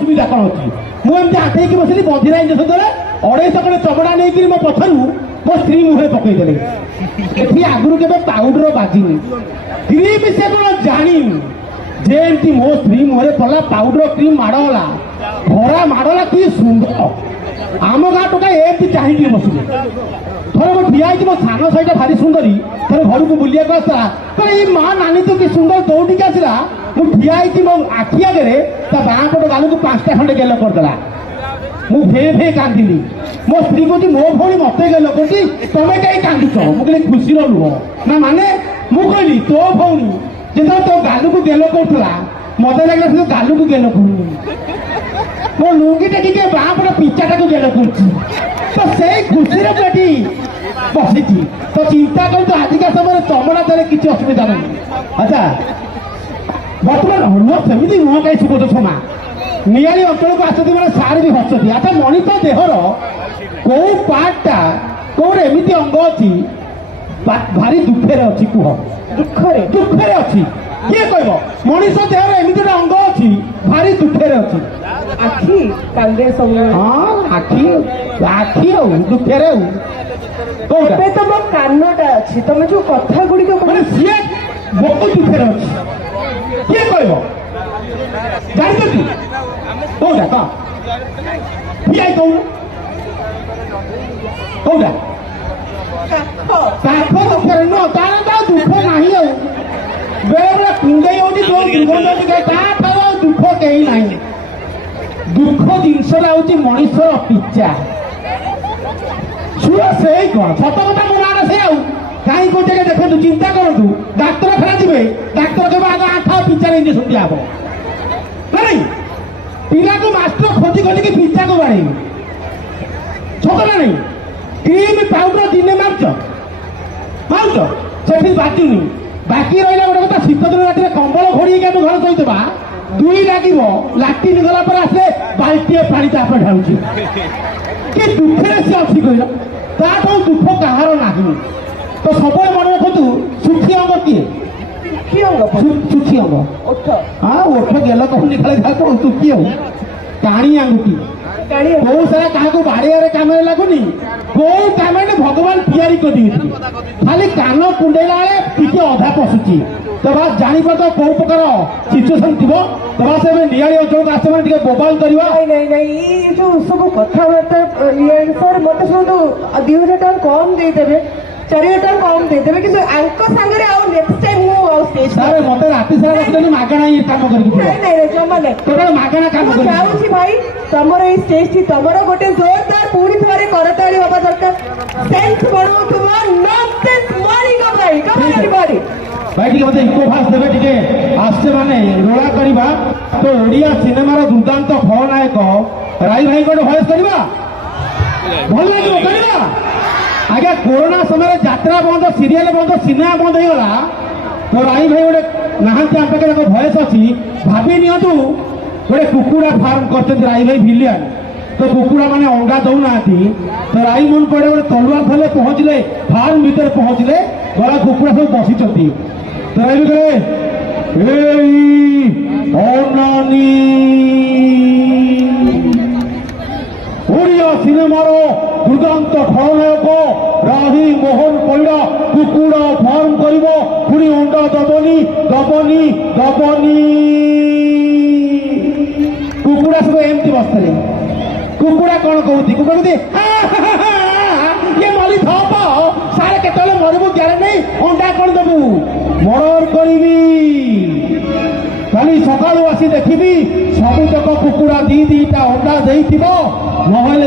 सुविधा कौन अच्छी मुझे आठे बसली बंधिरा इंजेक्शन देले 250 खंडे चमड़ा नहीं मो पछरू मो स्त्री मुहे पकईदे ये आगुरी के पाउडर बाजिनी क्रीम से कौन जानी जेमती मो स्त्री मुहे पड़ा पाउडर क्रीम माड़ला भरा माड़ला कि सुंदर आम गाँ टोका एमती चाहिए बसुले थोड़े मो ठिया मो सान सहित भारी सुंदरी थे घर को बुलिया आसला कहे ये माँ नानी तो कि सुंदर दौड़िक आसला मुझे ठिया मो आखि आगे बाँ पट गाल को 5टा खंडे गेल करदेला मु भे भे कांदी मो स्त्री कह मो भौणी मत गेल कर तुम कहीं कांदुच मुझे खुशी लुह ना माने मु कहली तो भौणी जो तो गाल को गेल करा मत लगे से गाल को गेल कर मो लुंगी टेक बाँ पट पिचाटा को गेल कर से खुशी पेटी बसी तो चिंता कर तो आजिका समय चमड़ा देने किसी असुविधा नहीं अच्छा बर्तमान हल सेमती नुह कहीं सुबोध क्षमा निआली अंचल को आसती मैंने सार भी हसती अच्छा मनीष देहर कौ पार्टा कौन एमती अंग अच्छी भारी दुखे अच्छी कह दुखे दुखे अच्छी किए कह मनीष देहर एमती अंग अच्छी भारी दुखे अच्छी आखि कांदे सब हाँ आखि आखि दुखे ଏବେ ତମ କାନଟା ଅଛି ତମେ ଯୋଉ କଥା ଗୁଡିକ ମାନେ ସିଏ ବହୁତ ଦୁଃଖରେ ଅଛି କିଏ କହିବ ଜାଣିଛନ୍ତି କୋଉଟା କହ ଠିଆ କହୁନ କୋଉଟା କାଠ ଦୁଃଖରେ ନୁହଁ ତାର ତ ଦୁଃଖ ନାହିଁ ଆଉ ବେଳେବେଳେ କୁଣ୍ଡେଇ ହଉଛି ଯୋଉ ଦୁର୍ଗନ୍ଧ ଟିକେ ତାଠାରୁ ଆଉ ଦୁଃଖ କେହି ନାହିଁ ଦୁଃଖ ଜିନିଷଟା ହଉଛି ମଣିଷର ପିଚା शुआ से कौन सत कथा मो माना से कहीं कौटे देखो चिंता करूँ डाक्तरखाना जी डाक्तर के आगे आठ पिचा इंजेक्शन दिया नहीं पिला को मास्टर खोजी खोजिकी पिचा को बाड़े सत ना नहीं क्रीम पाउडर दिने मार्च से बाजुनी बाकी रहा गोटे कथा शीत दिन रात कंबल घोड़ी आम घर शोवा 2 लगे लाट्रिन गला आसे बाल्टीए पानी तापर ढालुची कि दुखे से अच्छी कहल ताठू दुख कहार नहीं तो सब मन रखु सुखी अंग किए सुखी अंग हाँ ओठ गेल कहूनी खाली सुखी अंग काणी आंगुठी कौ सारा क्या बाड़े कम लगुनि कौ कम भगवान तैयारी कर खाली कान कुंडेला टे अधा पशुची तो बास जापर तो कौ प्रकार सिचुएसन थी तो बास निआली अंचल को आसे मैंने बोबाल कर जो सब कथबार्ता सर मत शुणु 2000 टका कम देदेवे 4000 टका कम देदेवे कि सांगे नेक्स्ट टाइम सारे मत राति सारा मागणा ये कम कर जमा नहीं मागणा कम जाऊँगी भाई तमर ये स्टेज थी तमर गोटे जोरदार पुणी थे करताड़ी हवा दरकार सेंस बढ़ाऊ नॉनसेंस मॉर्निंग भाई कम एवरीबॉडी भाई टी मत इकोफास देवे टे आसचे माने रोला करवा तो ओडिया सिनेमार दुर्दांत खलनायक राई भाई गोटे भयस करवा भल लगे करवा आज्ञा कोरोना समय यात्रा बंद सीरियल बंद सिनेमा बंद होगा तो राई भाई गोटे नहांती आम पाखे भयस अच्छी भाभी नियंतु गोटे कुकुड़ा फार्म कर राई भाई भिलियन तो कुकुड़ा माने अंडा दौना तो राई मन पड़े गोटे तलुआ फले पहुंचले फार्म भीतर पहुंचले गला कुकुड़ा सब बसी तो राई कहे ओडिया सिनेमार दुर्दांत खलनायक राही मोहन पैड़ा कुकुड़ा फार्म कर पुणी अंडा दबनी दबनी दबनी कुकुड़ा सब एमती बसते कुकुड़ा कौन कहती कुकुड़ा कहती ये मली थप सारे केतले मरबू ग्यारे नहीं अंडा कौन दबू मर्डर करी काली सकालू आसी देखी सबुतक कुकुड़ा 2-2टा अंडा दे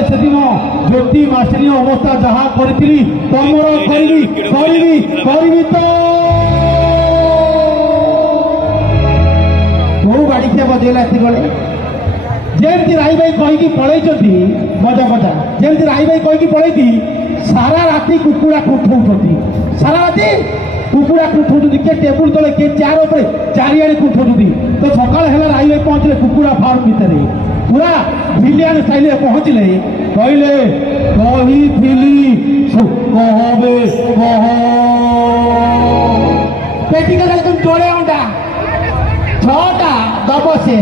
से ज्योति मास्टरी अवस्था जहाँ करी तमर करी तो कौ गाड़ी किए बजेला एतिक जमी राई भाई कहीकि पलैती मजा मजा जमी राई भाई कहीकि पलैती सारा राति कुकुड़ा कुठौती सारा राति कुकुड़ा कुठौती किए टेबुल तले किए चेयर उपर चारिआड़े कुठौती तो सकाल है राई भाई पहुंचले कुकुड़ा फार्म भितर पूरा भिलियन स्टाइल पहुंचले कहले कहबे कह पेटी का तुम जोड़े अंडा 6टा दब से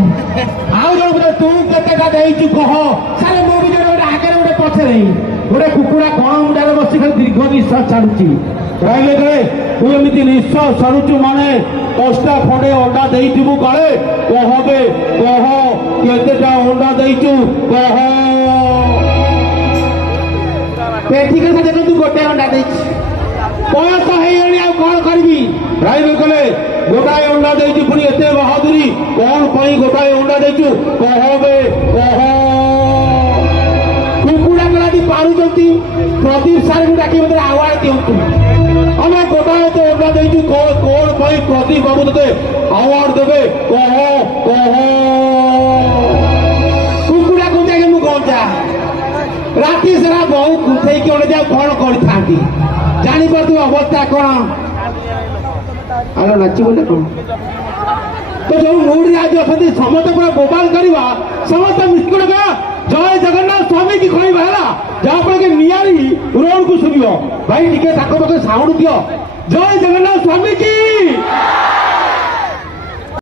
आउ जन तू के ଦେଇଛୁ କହ ସାରେ ମୁଁ ବି ଗୋଟେ ଆଗରେ ଗୋଟେ ପଛରେ ଗୋଟେ କୁକୁଡ଼ା କଣ ମୁଣ୍ଡାରେ ବସି ଖାଲି ଦୀର୍ଘ ନିଶ୍ୱାସ ଛାଡୁଛି ରହିଲେ କଳେ ତୁ ଏମିତି ନିଶ୍ୱାସ ଛାଡୁଛୁ ମାନେ 5ଟା ଖଣ୍ଡେ ଅଣ୍ଡା ଦେଇଥିବୁ କାଳେ କହବେ କହ କେତେଟା ଅଣ୍ଡା ଦେଇଛୁ କହ ଠିକ ଅଛି ଦେଖନ୍ତୁ ଗୋଟେ ଅଣ୍ଡା ଦେଇଛି ବୟସ ହେଇଗଣି ଆଉ କଣ କରିବି ରହିଲେ କଲେ ଗୋଟାଏ ଅଣ୍ଡା ଦେଇଛୁ ପୁଣି ଏତେ ବାହାଦୁରୀ କଣ ପାଇଁ ଗୋଟାଏ ଅଣ୍ଡା ଦେଇଛୁ କହବେ କହ କୁକୁଡ଼ା କଲାଟି ପାରୁଛନ୍ତି ପ୍ରଦୀପ ସାର୍ଙ୍କୁ ଡାକି ମତେ ଆୱାର୍ଡ ଦିଅନ୍ତୁ ଆମେ ଗୋଟାଏ ତ ଅଣ୍ଡା ଦେଇଛୁ କଣ ପାଇଁ ପ୍ରଦୀପ ବାବୁ ତତେ ଆୱାର୍ଡ ଦେବେ କହ କହ କୁକୁଡ଼ା କୁଞ୍ଚାକେ ମୁଁ କଞ୍ଚା ରାତି ସାରା ବହୁ କୁଥେଇକି ଅଣେ ଯାଉ କଣ କରିଥାନ୍ତି ଜାଣିପାରୁଥିବ ଅବସ୍ଥା କଣ ଆଲୋ ନାଚିବଲେ କଣ ତ ଯୋଉ ମୁଡରେ ଆଜି ଅଛନ୍ତି ସମସ୍ତେ ପୁରା ବୋବାଲ କରିବା ସମସ୍ତେ ମିସ୍କୁଟ କରିବା ଜୟ ଜଗନ୍ନାଥ ସ୍ୱାମୀ କି କହିବା ହେଲା ଯାହାଫଳରେ କି ନିଆଳି ରୋଡକୁ ଶୁଭିବ ଭାଇ ଟିକେ ତାଙ୍କ ପାଖରେ ସାଉଣ୍ଡ ଦିଅ ଜୟ ଜଗନ୍ନାଥ ସ୍ୱାମୀ କି